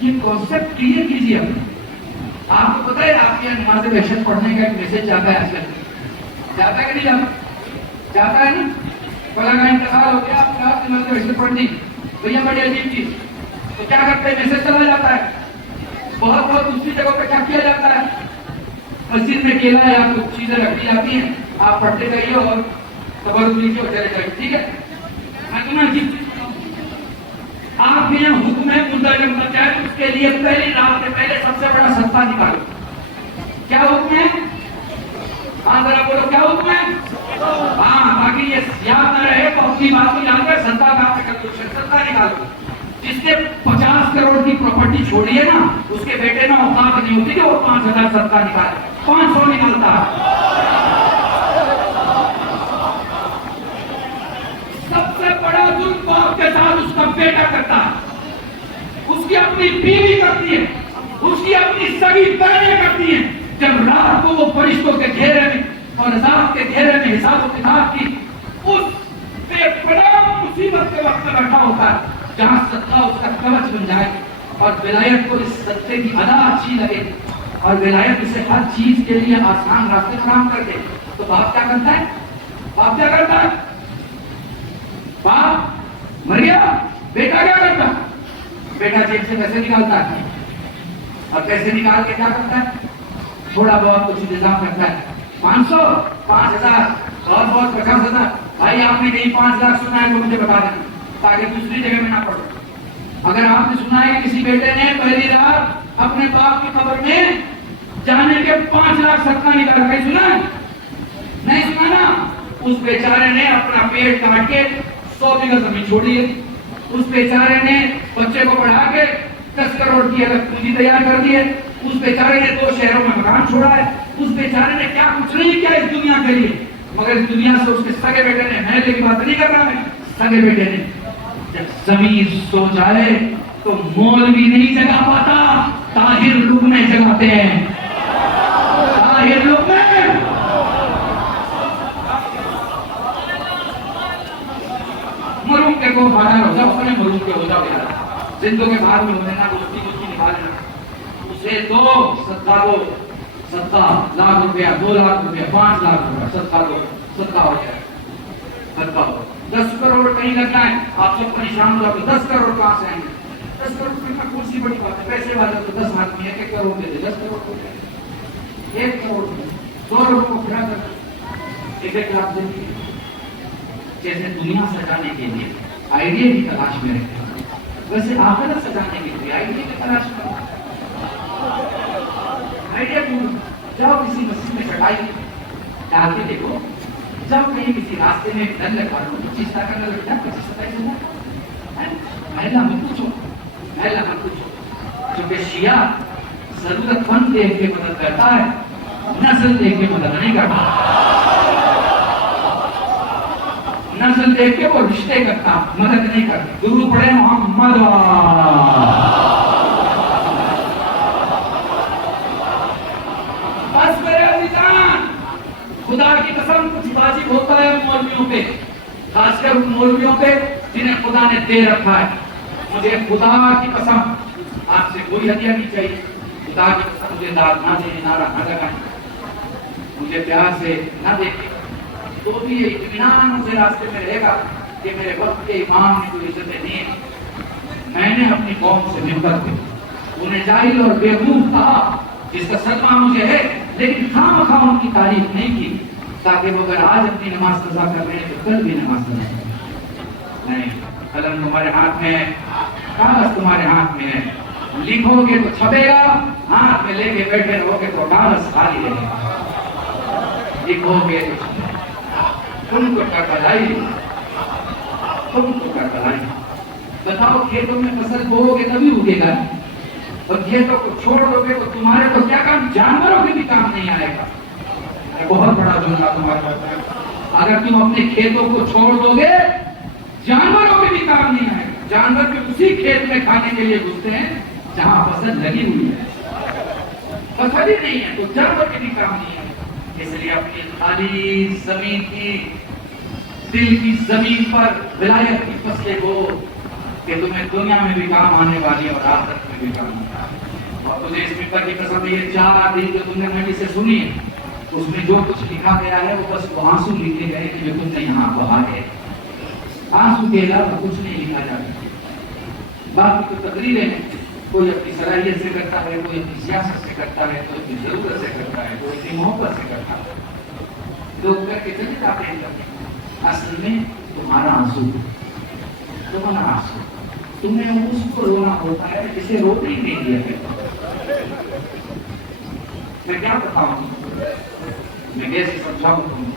یہ کانسیپٹ کلیئر کیجیے. آپ کو پتا ہے آپ کے یہاں نماز وحشت پڑھنے کا ایک میسج جاتا ہے آج کل. جاتا ہے کہ نہیں جاتا؟ جاتا ہے نا. فلاں کا انتقال ہو گیا، آپ کی نماز وحشت پڑھ دی، بھیا بڑی عجیب چیز. تو کیا کرتے ہیں؟ میسج چلا جاتا ہے. بہت دوسری جگہوں پہ کیا کیا جاتا ہے؟ مسجد میں کیلا یا کچھ چیزیں رکھی جاتی ہیں، آپ پڑھتے جائیے اور تبرک لیجیے اور چلے جائیے. ٹھیک ہے، میں تمہیں عجیب آپ کے یہاں حکم ہے مندرجہ پنچایت اس کے لیے پہلی رات سے پہلے سب سے بڑا صدقہ نکالو. کیا حکم ہے؟ ہاں ذرا بولو کیا حکم ہے؟ ہاں، تاکہ یہ یاد نہ رہے تو اپنی بات کو یاد کر صدقہ کا صدقہ نکالو. جس نے 50 کروڑ کی پراپرٹی چھوڑی ہے نا، اس کے بیٹے میں اوقات نہیں ہوتی کہ وہ 5000 صدقہ نکالے. 500 نکالتا ہے. سب سے بڑا ظلم باپ کے ساتھ اس کا بیٹا کرتا ہے، اس کی اپنی بیوی کرتی ہے، اس کی اپنی سگی بہنیں کرتی ہیں. جب رات کو وہ فرشتوں کے گھیرے میں اور عذاب کے گھیرے میں حساب و کتاب کی اس بے پناہ مصیبت کے وقت میں بیٹھا ہوتا ہے جہاں صدقہ اس کا کوچ بن جائے اور ولایت کو اس صدقے کی ادا اچھی لگے اور ولایت اسے ہر چیز کے لیے آسان راستے فراہم کر دے. تو باپ کیا کرتا ہے؟ باپ کیا کرتا ہے؟ باپ مر گیا، بیٹا کیا کرتا ہے؟ بیٹا جیب سے پیسے نکالتا ہے اور پیسے نکال کے کیا کرتا ہے؟ تھوڑا بہت کچھ انتظام کرتا ہے. 500 5000 اور بہت 50,000. بھائی آپ نے کہیں 5 لاکھ سنا ہے تو مجھے بتا دینا تاکہ دوسری جگہ میں نہ پڑھو. اگر آپ نے سنا ہے کہ کسی بیٹے نے پہلی رات اپنے باپ کی قبر میں جانے کے 5 لاکھ صدقہ نکالا، کہیں سنا ہے؟ نہیں سنا نا؟ اس بیچارے نے اپنا پیٹ کاٹ کے 100 بیگھہ زمین چھوڑی ہے، اس بیچارے نے بچے کو پڑھا کے 10 کروڑ کی الگ پونجی تیار کر دی ہے، اس بیچارے نے 2 شہروں میں مکان چھوڑا ہے، اس بیچارے نے کیا کچھ نہیں کیا اس دنیا کے لیے، مگر اس دنیا سے اس کے سگے بیٹے نے، محلے کی بات نہیں کر رہا میں، سگے بیٹے نے جب زمین سو جائے تو مولوی نہیں جگا پاتا، طاہر لقمے جگاتے ہیں، طاہر لقمے۔ مروم کے کو باہر ہو جاؤ، اپنے مروم کے ہو جاؤ یار، زندوں کے باہر میں ہونے نا دوستی نبھا لینا، اسے دو صدقہ دو، صدقہ لاکھ روپیہ، 2 لاکھ روپیہ، 5 لاکھ روپیہ صدقہ دو، صدقہ ہو جائے، صدقہ ہو۔ 10 کروڑ کہیں لگنا ہے، آپ سب پریشان ہو جاؤ تو 10 کروڑ کہاں سے آئیں گے؟ 10 کروڑ کا کرسی بڑی بات ہے، پیسے والے تو 10 آدمی 1 کروڑ دے دے، 10 کروڑ کو 1 کروڑ 100 لوگوں کو کھڑا کر 1 لاکھ دے دیے۔ جیسے دنیا سجانے کے لیے آئیڈیا کی تلاش میں رہتے ہیں، ویسے آخرت سجانے کے لیے آئیڈیا کی تلاش میں آئیڈیا کیوں؟ جاؤ کسی مسجد میں چٹائی ڈال کے دیکھو، جب کہیں کسی راستے میں ڈر لگا لو 25 لاکھ کا لگتا ہے، 25-27 ہزار، محلہ میں پوچھو، محلہ میں پوچھو، چونکہ شیعہ ضرورت مند دیکھ کے مدد کرتا ہے، نسل دیکھ کے مدد نہیں کرتا، نسل دیکھ کے وہ رشتے کرتا، مدد نہیں کرتا۔ درود پڑھے محمد بس میرے عزیزان، خدا کی قسم کچھ واجب ہوتا ہے مولویوں پہ، خاص کر ان مولویوں پہ جنہیں خدا نے دے رکھا ہے۔ مجھے خدا کی قسم آپ سے کوئی ہدیہ نہیں چاہیے، خدا کی قسم مجھے داد نہ دیں، نعرہ نہ لگائیں، مجھے پیار سے نہ دیکھیں، تو بھی یہ اطمینان مجھے راستے میں رہے گا کہ میرے وقت کے امام نے کوئی عزتیں دی ہیں۔ میں نے اپنی قوم سے نفرت کی، انہیں جاہل اور بیوقوف کہا جس کا صدمہ مجھے ہے، لیکن خواہ ان کی تعریف نہیں کی، تاکہ وہ اگر آج اپنی نماز قضا کر رہے ہیں تو کل بھی نماز قضا کریں۔ نہیں، قلم تمہارے ہاتھ میں ہے، کاغذ تمہارے ہاتھ میں ہے، لکھو گے تو چھپے گا، ہاتھ میں لے کے بیٹھے رہو گے تو کاغذ خالی رہے گا، لکھو گے تو چھپے گا۔ تم کو کربلائی، تم کو کربلائی، بتاؤ کھیتوں میں فصل بو گے تبھی اگے گا، اور کھیتوں کو چھوڑ دو گے تو تمہارے تو کیا کام، جانوروں کے بھی کام نہیں آئے گا۔ بہت بڑا جملہ تمہارے پاس، اگر تم اپنے کھیتوں کو چھوڑ دو گے جانوروں کے بھی کام نہیں آئے گا۔ جانور بھی اسی کھیت میں کھانے کے لیے گھستے ہیں جہاں فصل لگی ہوئی ہے، فصل ہی نہیں ہے تو جانور کے بھی کام نہیں ہے۔ اس لیے اپنی خالی زمین کی، دل کی زمین پر ولایت کی فصلیں بو کہ تمہیں دنیا میں بھی کام آنے والی اور آخرت میں بھی کام آنے والی۔ اور تجھے اس ممبر کی قسم یہ 4 دن جو تم نے مجھ سے سنی ہے، اس میں جو کچھ لکھا گیا ہے وہ بس وہ آنسو لکھے گئے کہ جو تم نے یہاں بہا ہے، آنسو کے علاوہ کچھ نہیں لکھا جاتا۔ باقی تو تقریریں ہیں، کوئی اپنی صلاحیت سے کرتا ہے، کوئی اپنی سیاست سے کرتا ہے، کوئی اپنی ضرورت سے کرتا ہے، کوئی اپنی محبت سے کرتا ہے، لوگ کر کے چلے جاتے ہیں۔ اصل میں تمہارا آنسو، تمہارا آنسو، تمہیں اس کو رونا ہوتا ہے جسے رونے ہی نہیں دیا کرتا۔ میں کیا بتاؤں، میں کیسے سمجھاؤں تم،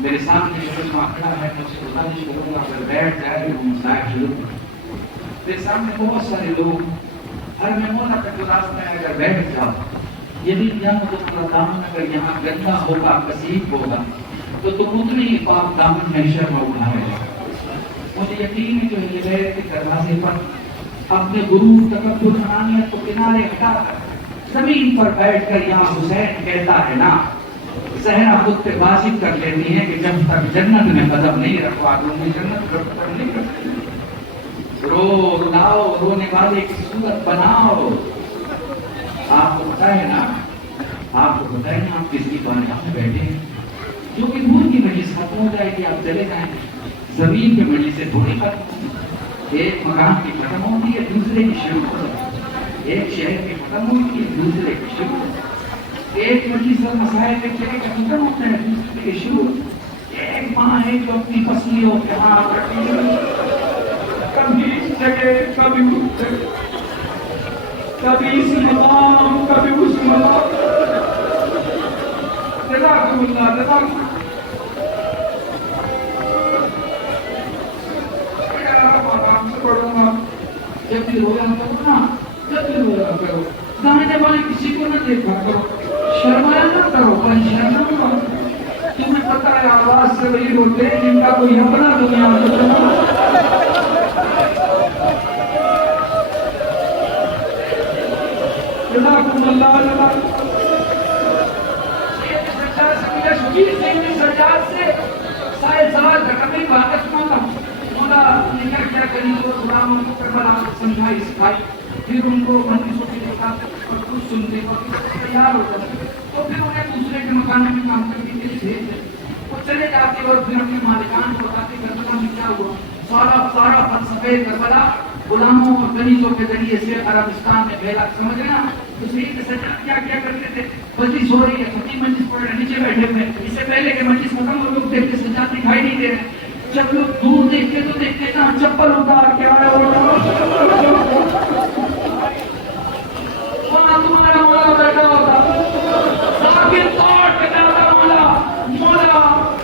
میرے سامنے جو کھڑا ہے میں اسے گزارش کروں گا اگر بیٹھ جائے تو مسائل شروع کریں۔ میرے سامنے بہت سارے لوگ ہر مہمان تک راستہ ہے، اگر بیٹھ جاؤ یقین جانو تو تمہارا دامن اگر یہاں گندا ہوگا، کثیف ہوگا تو تم اتنے ہی پاک دامن محشر میں اٹھائے گا۔ مجھے یقین ہے جو ہدایت کے دروازے پر اپنے غرور، تکبر، انانیت کو کنارے ہٹا کر زمین پر بیٹھ کر یہاں حسین کہتا ہے نا، زہرا خود پہ واجب کر لیتی ہے کہ جب تک جنت میں قدم نہیں رکھوا دوں گی جنت پر قدم نہیں رکھتی۔ رو رلاؤ، رونے والے کی صورت بناؤ۔ آپ کو پتا ہے نا، آپ کو پتا ہے نا آپ کس کی بارگاہ میں بیٹھے ہیں، جو کہ دور کی مجلس ختم ہو جائے گی آپ چلے جائیں گے، زمین پہ مجلس سے تھوڑی ختم ہوتی، ایک مکان کی ختم ہوتی ہے دوسرے کی شروع ہوتی ہے، ایک شہر کی ختم ہوتی ہے دوسرے کی شروع ہوتی ہے، ایک مجلس اور مسائل کے چلے کا ختم ہوتا ہے دوسرے کی شروع ہوتی ہے۔ ایک ماں ہے جو اپنی فصلیوں کے ہاتھ رکھتی ہے، کبھی اس جگہ کبھی اس جگہ، کبھی اس مقام کبھی اس مقام، اللہ جزاکم اللہ. جب بھی رویا کرو نا، جب بھی رویا کرو دانے والے کسی کو نہ دیکھا کرو، شرمایا نہ کرو، پریشان نہ کرو. تمہیں پتا ہے آواز سے وہی روتے ہیں جن کا کوئی اپنا دنیا میں جزاکم اللہ جزاکم. سجاد سے سائے سوال کا کبھی بات مولا مولا نے کیا کری تو غلاموں کو کربلا سمجھائی سکھائی، پھر ان کو بندشوں کے ساتھ اور کچھ سنتے وقت تیار ہو جاتے تو پھر انہیں دوسرے کے مکان میں کام کرنے کے لیے بھیج دیتے. وہ چلے جاتے اور پھر اپنے مالکان کو بتاتے کربلا میں کیا ہوا. سارا فلسفے کربلا غلاموں اور کنیزوں کے ذریعے سے عربستان میں پھیلا. سمجھ رہے نا؟ تو سید سجاد کیا کرتے تھے؟ مجلس ہو رہی ہے، خطیب مجلس پڑھ رہے ہیں، نیچے بیٹھے ہوئے، اس سے پہلے کہ مجلس ختم ہو لوگ دیکھتے سجاد دکھائی نہیں دے رہے. جب لوگ دور دیکھتے تو دیکھتے کہاں چپل اتار کے آیا وہاں تمہارا مولا بیٹھا ہوتا. ساکن توڑ کے جاتا مولا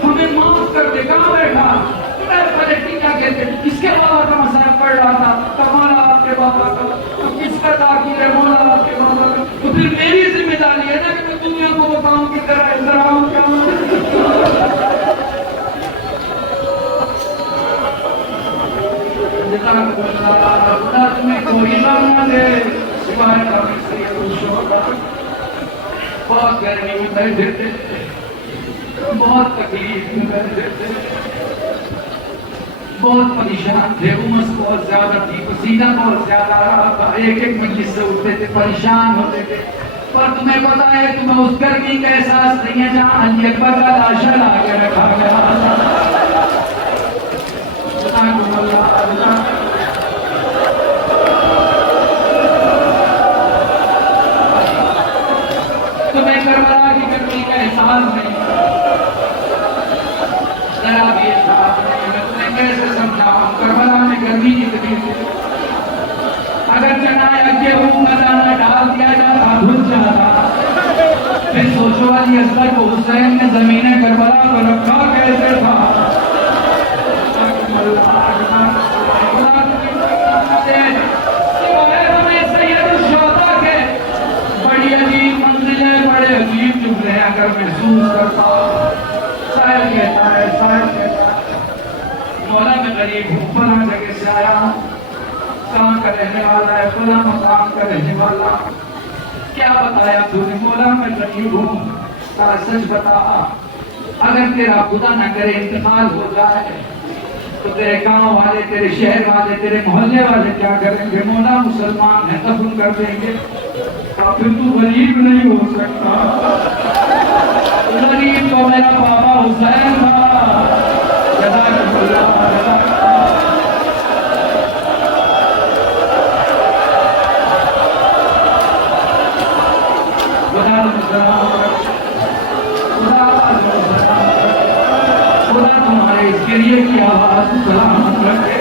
ہمیں معاف کر دے. کہاں بیٹھا؟ پلٹی کیا کہتے کس کے بابا کا مسئلہ پڑھ رہا تھا؟ مولا آپ کے بابا کا. کس کا تاکیر ہے؟ مولا آپ کے بابا کا. تو پھر میری ذمہ داری ہے نا کہ میں دنیا کو بتاؤں کہ تیرا احترام کیا خدا تمہیں کوئی نہ دے سوائے بہت گرمی میں بیٹھے تھے، بہت تکلیف میں بیٹھے تھے، بہت پریشان تھے، امس بہت زیادہ تھی، پسینہ بہت زیادہ آ رہا تھا. ایک مجلس سے اٹھتے تھے، پریشان ہوتے تھے. پر تمہیں پتا ہے تمہیں اس گرمی کا احساس نہیں ہے جہاں علی اکبر کا لاشا لا کے رکھا گیا. تمہیں کربلا کی گرمی کا احساس نہیں، ذرا بھی احساس نہیں. میں تمہیں کیسے سمجھاؤں کربلا میں گرمی کتنی تھی. اگر چنائے گیہوں کا دانہ ڈال دیا جاتا دھل جاتا. پھر سوچو علی اصغر کو حسین نے زمین کربلا کو رکھا کیسے تھا. سید الشہداء کے بڑی عجیب منزلیں، بڑے عجیب جملے اگر محسوس کرتا. شاعر کہتا ہے مولا میں غریب ہوں، فلاں جگہ سے آیا ہوں، کہاں کا رہنے والا ہے، فلاں مقام کا رہنے والا. کیا بتایا تو نے؟ مولا میں غریب ہوں. کہا سچ بتا، اگر تیرا خدا نہ کرے انتقال ہو جائے تو تیرے گاؤں والے، تیرے شہر والے، تیرے محلے والے کیا کریں گے؟ مولا مسلمان ہیں، دفن کر دیں گے. اور پھر تو غریب نہیں ہو سکتا. غریب تو میرا بابا حسین تھا. جزاک اللہ. خدا تمہارے اس گریے کی آواز سلامت رکھے.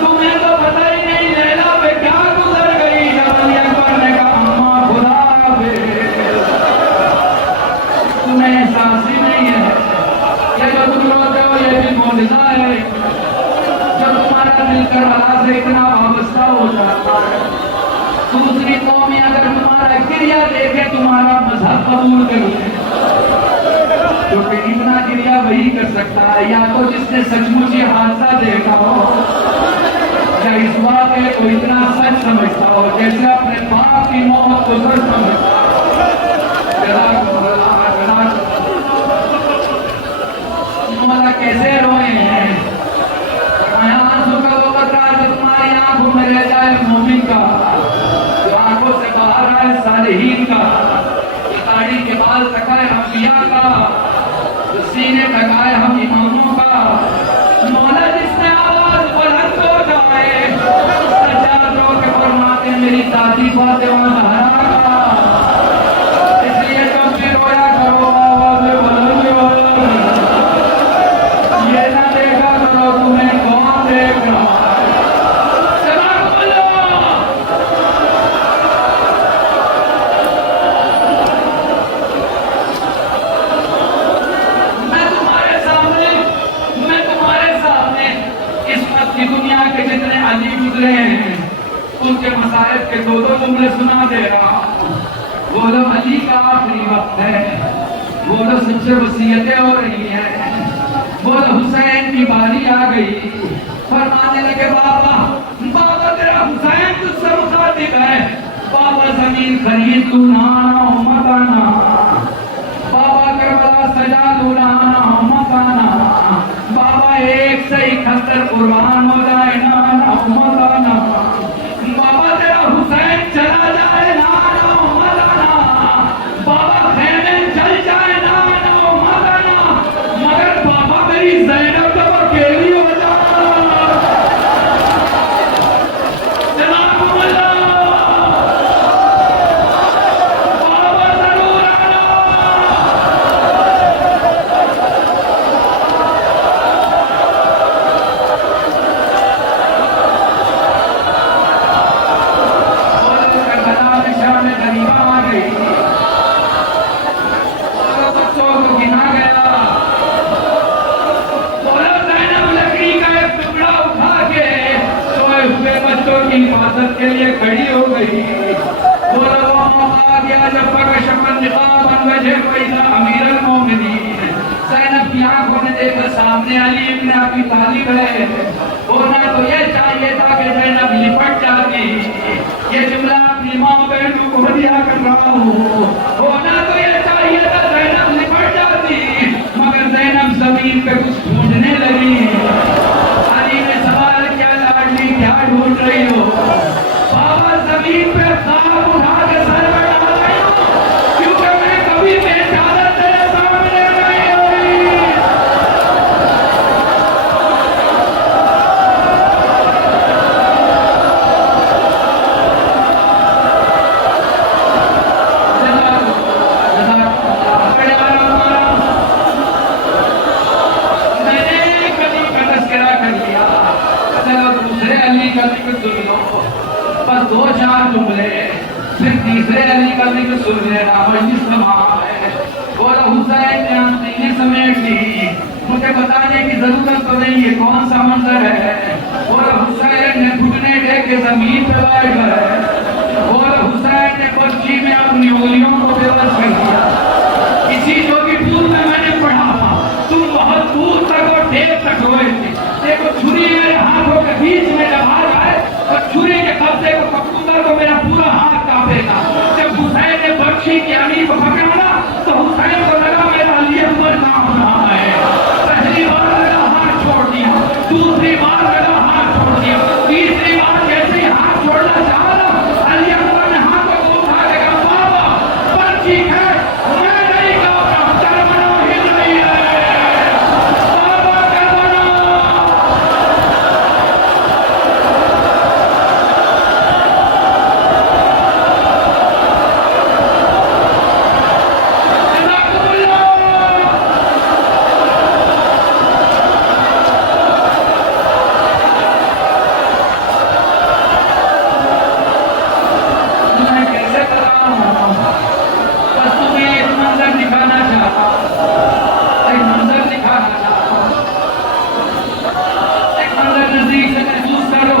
تمہیں تو پتہ ہی نہیں لیلا پہ کیا گزر گئی جب علی اکبر نے کہا اماں خدا پہ. تمہیں احساس ہی نہیں ہے یہ جو تم روتے ہو یہ بھی معجزہ ہے. جب تمہارا دل کربلا سے اتنا وابستہ ہو جاتا ہے، دوسری قومیں اگر تمہارا گریہ دیکھے تمہارا مذہب قبول کرے. کیونکہ اتنا گریہ وہی کر سکتا ہے یا تو جس نے سچ مچ یہ حادثہ دیکھا ہو، یا اس واقعے کو اتنا سچ سمجھتا ہو جیسے اپنے باپ کی موت کو سچ سمجھتا ہو. مولا کیسے روئے ہیں. آنسو کا وہ قطرہ جو تمہاری آنکھوں میں رہ جائے مومن کا، جو آنکھوں سے باہر آئے صالحین کا، جو داڑھی کے بال تکائے انبیاء کا، جو سینے تکائے ہم اماموں کا. مولا جس نے آواز بلند ہو جائے سجاد رو کے فرماتے میری دادی فاطمہ زہرا کا. اس لیے جب بھی رویا کرو آواز بلند ہو، یہ نہ دیکھا کرو تمہیں کون دیکھ رہا ہے. گزرے ہیں ان کے مصائب کے دو جملے سنا دے رہا ہوں۔ بولو علی کا آخری وقت ہے، بولو سب سے وصیتیں ہو رہی ہیں، بولو حسین کی باری آ گئی۔ فرمانے لگے بابا تیرا حسین تجھ سے مخاطب ہے، بابا زمین خرید تو نہ آنا مت آنا، بابا کربلا سجا دو نہ آنا مت آنا، بابا ایک سے 71 قربان ہو جائے نہ آنا مت آنا، بابا تیرا حسین چلا جائے نہ آنا مت آنا، بابا خیمے جل جائے نہ آنا مت آنا، مگر بابا میری زینب تو اکیلی ہو جائے حفاظت کے لیے کھڑی ہو گئی۔ بولا وہ موقع آ گیا جب فکشف النقاب عن وجہ فإذا امیر المومنین، زینب کی آنکھوں نے دیکھا سامنے علی ابن ابی طالب ہے۔ ہونا تو یہ چاہیے تھا کہ زینب لپٹ جاتی، یہ جملہ اپنی ماں بہنوں کو ہدیہ کر رہا ہوں، ہونا تو یہ چاہیے تھا زینب لپٹ جاتی، مگر زینب زمین پہ کچھ ڈھونڈنے لگی۔ علی نے سوال کیا لاڈلی کیا ڈھونڈ رہی ہو؟ بابا زمین پہ خواب اٹھا کے سر میں ڈال رہی ہوں، کیونکہ میں کبھی بے چادر تیرے سامنے نہیں ہوئی۔ میں نے کبھی کا تذکرہ کر لیا، چلو دوسرے علی کا ذکر سن لو، بس 2-4 جملے، پھر تیسرے علی کا ذکر سن لینا، مجلس تمام ہے۔ بولا حسین نے آنکھیں سمیٹ لی، مجھے بتانے کی ضرورت تو نہیں یہ کون سا منظر ہے۔ بولا حسین نے گھٹنے ٹیک کے زمین پہ بیٹھ گئے، بولا حسین نے پرچی میں اپنی انگلیوں کو بے بس کر دیا۔ اسی جوگی پور میں نے پڑھا تھا تم بہت دور تک اور دیر تک ہوئے تھے، دیکھو چھری میرے ہاتھوں کے بیچ میں جب آ جائے اور چھری کے قبضے کو پکڑوں گا تو میرا پورا ہاتھ کانپے گا۔ جب حسین نے بخشی کی علی کو پکڑا نا تو حسین کو لگا میرا علی اکبر کام رہا ہے۔ پہلی بار لگا ہاتھ چھوڑ دیا، دوسری بار لگا ہاتھ چھوڑ دیا، تیسری بار جیسے ہی ہاتھ چھوڑنا چاہا نا علی اکبر نے ہاتھوں کو اٹھا کے کہا بابا پرچی ہے میں نہیں کہا کربلا ہل رہی ہے، بابا کربلا۔ میں کیسے کرا ہوں، بس تمہیں ایک منظر دکھانا چاہتا ہوں، ایک منظر دکھانا چاہتا ہوں، ایک منظر نزدیک سے محسوس کرو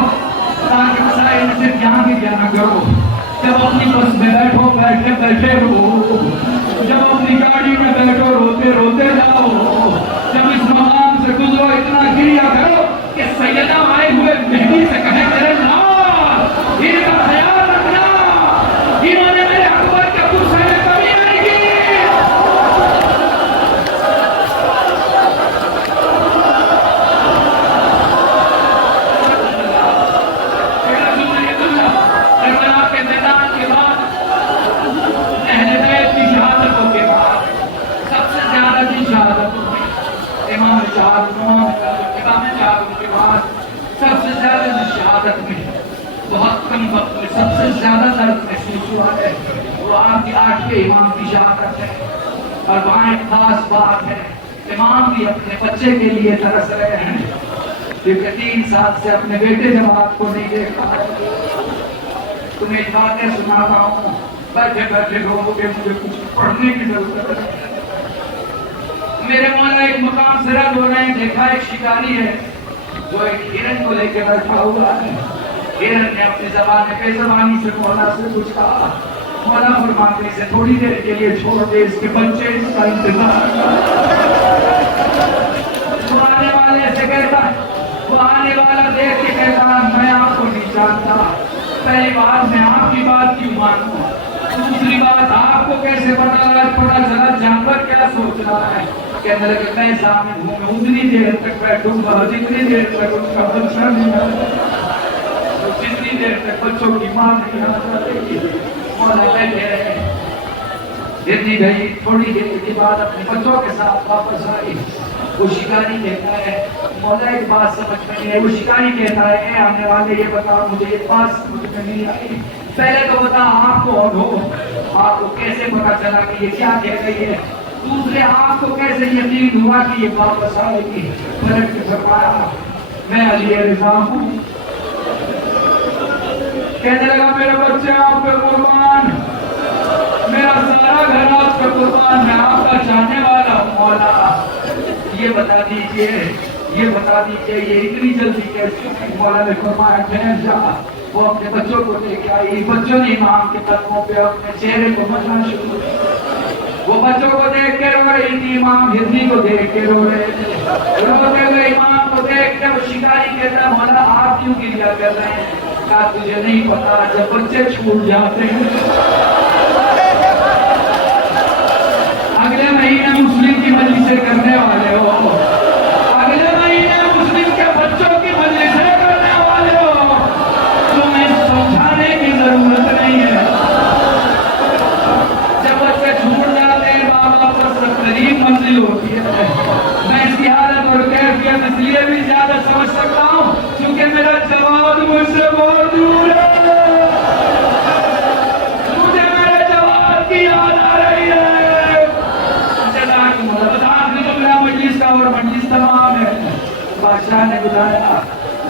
تاکہ مسائل میں سے کیا بھی کیا نہ کرو۔ جب اپنی بس میں بیٹھو بیٹھے بیٹھے رو، جب اپنی گاڑی میں بیٹھو روتے روتے جاؤ، جب اس مقام سے گزرو اتنا گریا کرو کہ سیدہ آئے ہوئے مہدی سے کہے میرے لال ان کا خیال رکھنا، انہوں نے میرے اکبر کے پرسے میں کمی نہیں کی۔ کربلا کے میدان کے بعد اہل بیت کی شہادتوں کے بعد سب سے زیادہ کی شہادتوں میں امام چار کے بعد سب سے زیادہ کی شہادت میں بہت کم وقت میں سب سے زیادہ درد محسوس ہوا ہے وہ آپ کی 8ویں امام کی شہادت ہے۔ اور وہاں ایک خاص بات ہے، امام بھی اپنے بچے کے لیے ترس رہے ہیں، کیونکہ 3 سال سے اپنے بیٹے جب آپ کو نہیں دیکھا ہے۔ تمہیں باتیں سناتا ہوں، بیٹھے بیٹھے لوگوں کے مجھے کچھ پڑھنے کی ضرورت ہے۔ میرے مولا ایک مقام سے رد ہو رہے ہیں، دیکھا ایک شکاری ہے جو ایک ہرن کو لے کے بیٹھا ہوا ہے، ہرن نے اپنی زبان بے زبانی سے مولا سے کچھ کہا. مولا فرماتے اسے تھوڑی دیر کے لیے چھوڑ دے، اس کے بچے اس کا انتظار. وہ آنے والے سے کہتا، وہ آنے والا دیکھ کے کہتا میں آپ کو نہیں جانتا. پہلی بات میں آپ کی بات کیوں مانوں؟ دوسری بات آپ کو کیسے پتا چلا جانور کیا سوچ رہا ہے؟ کہنے لگے میں ضامن ہوں، میں اتنی دیر تک بیٹھوں گا جتنی دیر تک اس کا بچہ نہیں آتا، جتنی دیر تک بچوں کی ماں نہیں آتا. مولا بیٹھے رہے. اتنی گئی تھوڑی دیر کے بعد اپنے بچوں کے ساتھ واپس آئی. وہ شکاری کہتا ہے مولا ایک بات سمجھ میں نہیں آئی. وہ شکاری کہتا ہے اے آنے والے یہ بتا مجھے ایک بات سمجھ میں نہیں آئی. پہلے تو بتا آپ کون ہو؟ آپ کو کیسے پتا چلا کہ یہ کیا کہہ رہی ہے؟ دوسرے آپ کو کیسے یقین ہوا کہ یہ واپس آئے گی؟ پلٹ کے فرمایا میں علی رضا ہوں. کہنے لگا میرا بچہ آپ پہ قربان، میرا سارا گھر آپ پہ قربان، میں آپ کا چاہنے والا ہوں. مولا یہ بتا دیجئے یہ اتنی جلدی کیسے؟ مولا نے فرمایا ٹھہر جا. وہ اپنے بچوں کو لے کے آئی. بچوں نے امام کے قدموں پہ اپنے چہرے کو مچھنا شروع کیا. وہ بچوں کو دیکھ کے رو رہی تھی، امام ہندی کو دیکھ کے رو رہے تھے. روتے ہوئے امام کو دیکھ کے وہ شکاری کہتا مولا آپ کیوں گریا کر رہے ہیں؟ کہا تجھے نہیں پتا جب بچے چھوٹ جاتے ہیں. اگلے مہینے مسلم کی مجلسیں کرنے والے ہو، اگلے مہینے مسلم کے بچوں کی مجلسیں کرنے والے ہو، تمہیں سمجھانے کی ضرورت نہیں ہے. جب بچے چھوٹ جاتے ہیں بابا پر سب قریب منزل ہوتی ہے. میں اس کی حالت اور کیفیت اس لیے بھی زیادہ سمجھ سکتا ہوں کیونکہ میرا جواب مجھ سے بہت دور ہے. مجھے میرے جواب کی یاد آ رہی ہے. مجلس کا اور مجلس تمام ہے. بادشاہ نے بتایا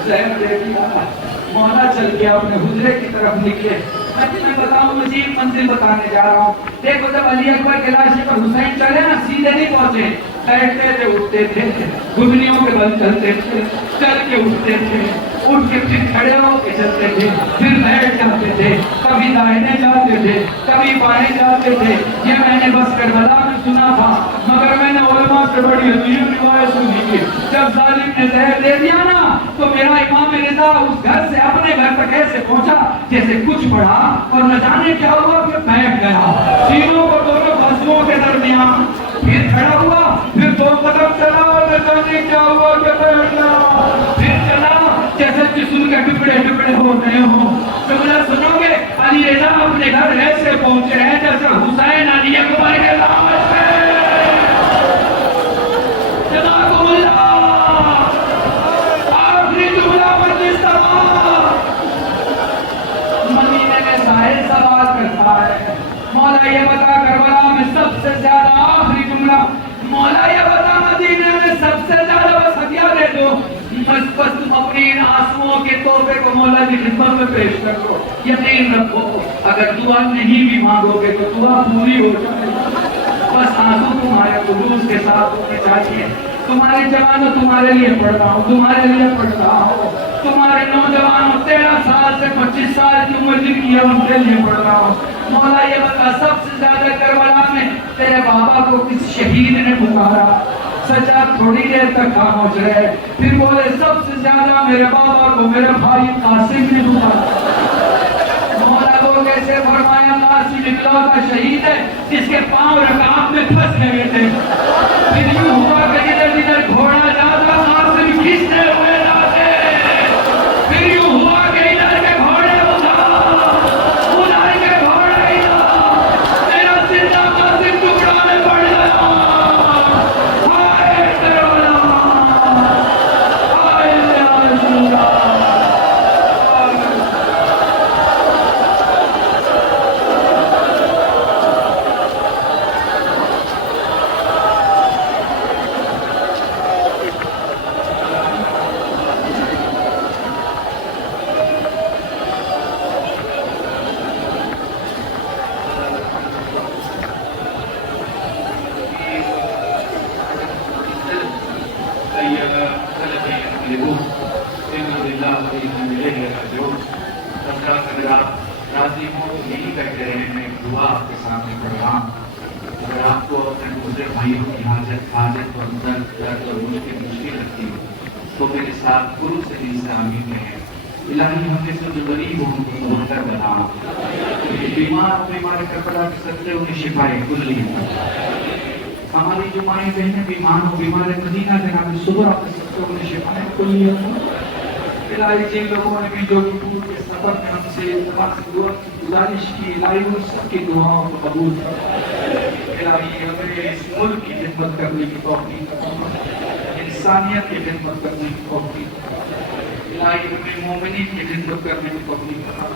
زہر دے دیا. مولا چل کے اپنے حجرے کی طرف نکلے. میں تمہیں بتاؤں مزید منزل بتانے جا رہا ہوں. دیکھو جب علی اکبر کے لاشے پر حسین چڑھے نا سیدھے نہیں پہنچے، بیٹھتے تھے اٹھتے تھے، گھٹنیوں کے بل چلتے تھے، چل کے اٹھتے تھے، اٹھ کے پھر کھڑے ہو کے چلتے تھے، پھر بیٹھ جاتے تھے، کبھی دائیں جاتے تھے کبھی بائیں جاتے تھے. یہ میں نے بس کربلا میں سنا تھا مگر میں نے علماء سے بڑی عجیب روایت سنی تھی. جب ظالم نے زہر دے دیا نا تو میرا امام رضا اس گھر سے اپنے گھر تک ایسے پہنچا جیسے کچھ پڑھا اور نہ جانے کیا ہوا پھر بیٹھ گیا سینوں کو دونوں بازوؤں کے درمیان، پھر کھڑا ہوا، پھر دو قدم چلا اور نہ جانے کیا ہوا کہ بیٹھ گیا، پھر چلا جیسے جسم کے ٹکڑے ٹکڑے ہو رہے ہوں. جملہ سنو گے علی رضا اپنے گھر ایسے پہنچے ہیں جیسے حسین علی اکبر کے لاش پہ. جزاکم اللہ. آخری جملہ مجلس تمام. مدینے میں ساحل سوال کرتا ہے مولا یہ بتا کربلا میں سب سے زیادہ، آخری جملہ مولا یہ بتا مدینے میں سب سے زیادہ بس ہتھیار دے دو، بس تم اپنی ان آنسوؤں کے تحفے کو مولا کی خدمت میں پیش کر دو. یقین رکھو اگر دعا نہیں بھی مانگو گے تو دعا پوری ہو جائے گی. بس آنسو تمہارے خلوص کے ساتھ ہونے چاہیے. تمہارے جوانوں تمہارے لیے پڑھ رہا ہوں، تمہارے لیے پڑھ رہا ہوں. تمہارے نوجوانوں 13 سال سے 25 سال کی عمر جن کی ہے ان کے لیے پڑھ رہا ہوں. مولا یہ بتا سب سے زیادہ کربلا میں تیرے بابا کو کس شہید نے پکارا؟ سجاد تھوڑی دیر تک خاموش رہے، پھر بولے سب سے زیادہ میرے بابا کو میرے بھائی قاسم نے پکارا. مولا وہ کیسے فرمایا قاسم اکلوتا شہید ہے جس کے پاؤں رکاب میں پھنس گئے تھے. پھر یوں ہوا کہ ادھر ادھر گھوڑا جاتا قاسم کھینچتے ہوئے جاتے. پھر یوں ہوا کہ ادھر کے گھوڑے ادھر کے گھوڑے ادھر میرا زندہ قاسم ٹکڑا میں پڑ گیا. ہائے کربلا، ہائے عاشورا. بھائیوں کی حاجت اور درد اور مشکل رکھتی ہو تو میرے ساتھ گرو سے نیسا آمین میں ہے. الہی ہم سے جو غریب ہوں کو بہتر بنا, بیمار کربلا کے سکتے انہیں شفائے کلی. ہماری جو مائیں بہنیں بیمار مدینہ جناب صبح کے سکتے انہیں شفائے کلی. الہی جن لوگوں نے بھی جو دور کے سفر میں ہم سے دعا کی گزارش کی, الہی ان سب کی دعاؤں کو قبول کر. الہی ہمیں اس ملک کی خدمت کرنے کی توفیق عطا, انسانیت کی خدمت کرنے کی توفیق. الہی ہمیں مومنین کی خدمت کرنے کی توفیق عطا,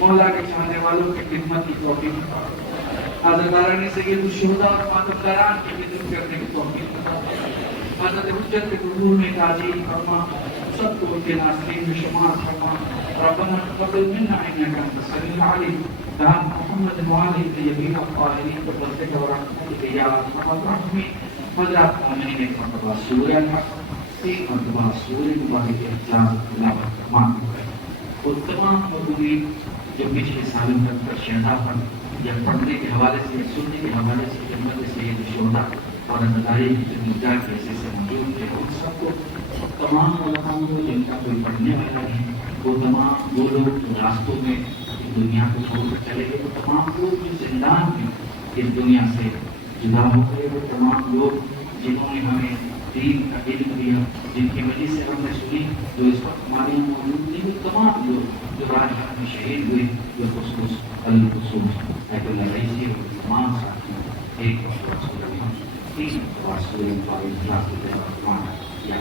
مولا کے چاہنے والوں کی خدمت کی توفیق عطا, حضرتاران سید الشہداء اور ماتمداران کی خدمت کرنے کی توفیق عطا. حضرت حجت کے حضور میں تاجیل فرما, سب کو ان کے ناصرین میں شمار فرما. ربنا تقبل منا انك انت السميع العليم. بحق محمد وآله الطيبين الطاهرين بفضلك ورحمتك يا ارحم الراحمين. حضرات مومنین مرتبہ سورہ الحق 3 مرتبہ سورہ مبارک احتجاج تلاوت فرمان. وہ تمام مردودین جو پچھلے سالوں تک پر شہدا پر یا پڑھنے کے حوالے سے یا سننے کے حوالے سے خدمت سید شہدا اور ندائی کی خدمتگار کے حصے سے موجود تھے, ان سب کو تمام علماء کو جن کا کوئی پڑھنے والا ہے, وہ تمام وہ لوگ جو راستوں میں اس دنیا کو چھوڑ کر چلے گئے, وہ تمام لوگ جو زندان میں اس دنیا سے جدا ہو گئے, وہ تمام لوگ جنہوں نے ہمیں دین کا علم دیا, جن کی وجہ سے ہم نے سنی, جو اس وقت ہمارے یہاں موجود نہیں, وہ تمام لوگ جو راج میں شہید ہوئے, جو خصوص الخصوص ایت اللہ رئیسی اور تمام ساتھیوں ایک رسول اللہ 3 رسول اللہ یا